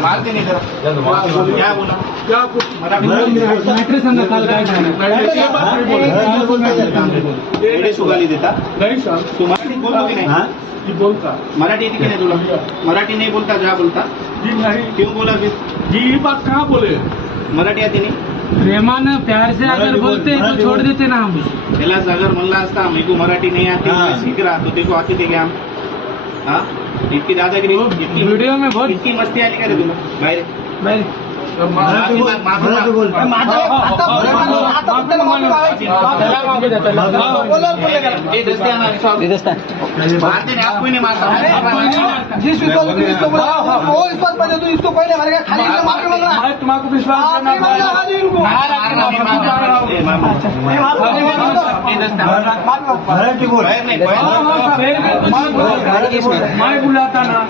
मारते नाही क्या बोला सुगाली देता तू मराठी बोलतो की नाही बोलता मराठी येते की नाही तुला मराठी नहीं बोलता जा बोलता जी नहीं क्यों बोला फिर जी ये बात कहाँ बोले मराठी आती नहीं प्रेमान प्यार से अगर बोलते तो छोड़ देते ना हम त्याला अगर म्हणला असता मेरे को मराठी नहीं आती मैं सीख रहा तो देखो आती थे क्या हम हाँ इतनी दादागिरी वीडियो में बहुत इतनी मस्ती आली का रे तुला बाहेर बाहेर आपको नहीं मारता जिस इसको पहले मारेगा खाली माफी मांग रहा है तुम्हारा विश्वास मैं बुलाता ना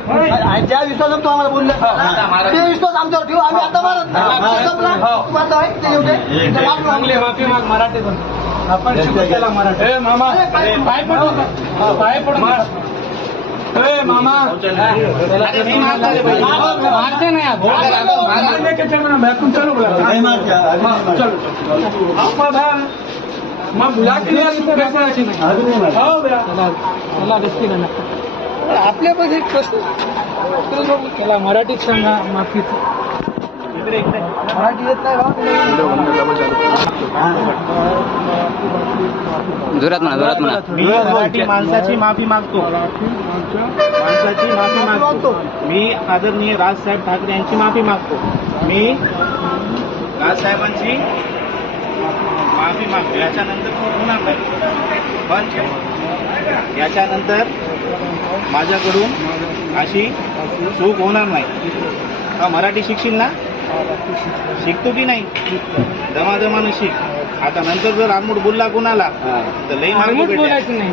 ज्या विश्वास तो आम्हाला बोलले ते विश्वास आमच्यावर ठेवू आम्ही आता माफी माग मराठीतून आपण शिकवला मराठी मामा पाय पडू मामा मारते नहीं आप मारने के चलो मैं तुम चलो मैं बुला के लिया आपल्या पण एक प्रश्न त्याला मराठीत सांगा माफी मराठी येत जोरात म्हणा मी मराठी माणसाची माफी मागतो माणसाची माफी मागतो मी आदरणीय राजसाहेब ठाकरे यांची माफी मागतो मी राजसाहेबांची माफी मागतो याच्यानंतर होणार नाही पण याच्यानंतर माझ्याकडून अशी चूक होणार नाही का मराठी शिकशील ना शिकतो की नाही दमादमानं शिक आता नंतर जर आडमुठ बोलला कुणाला तर लई मार्ग बोलायचं नाही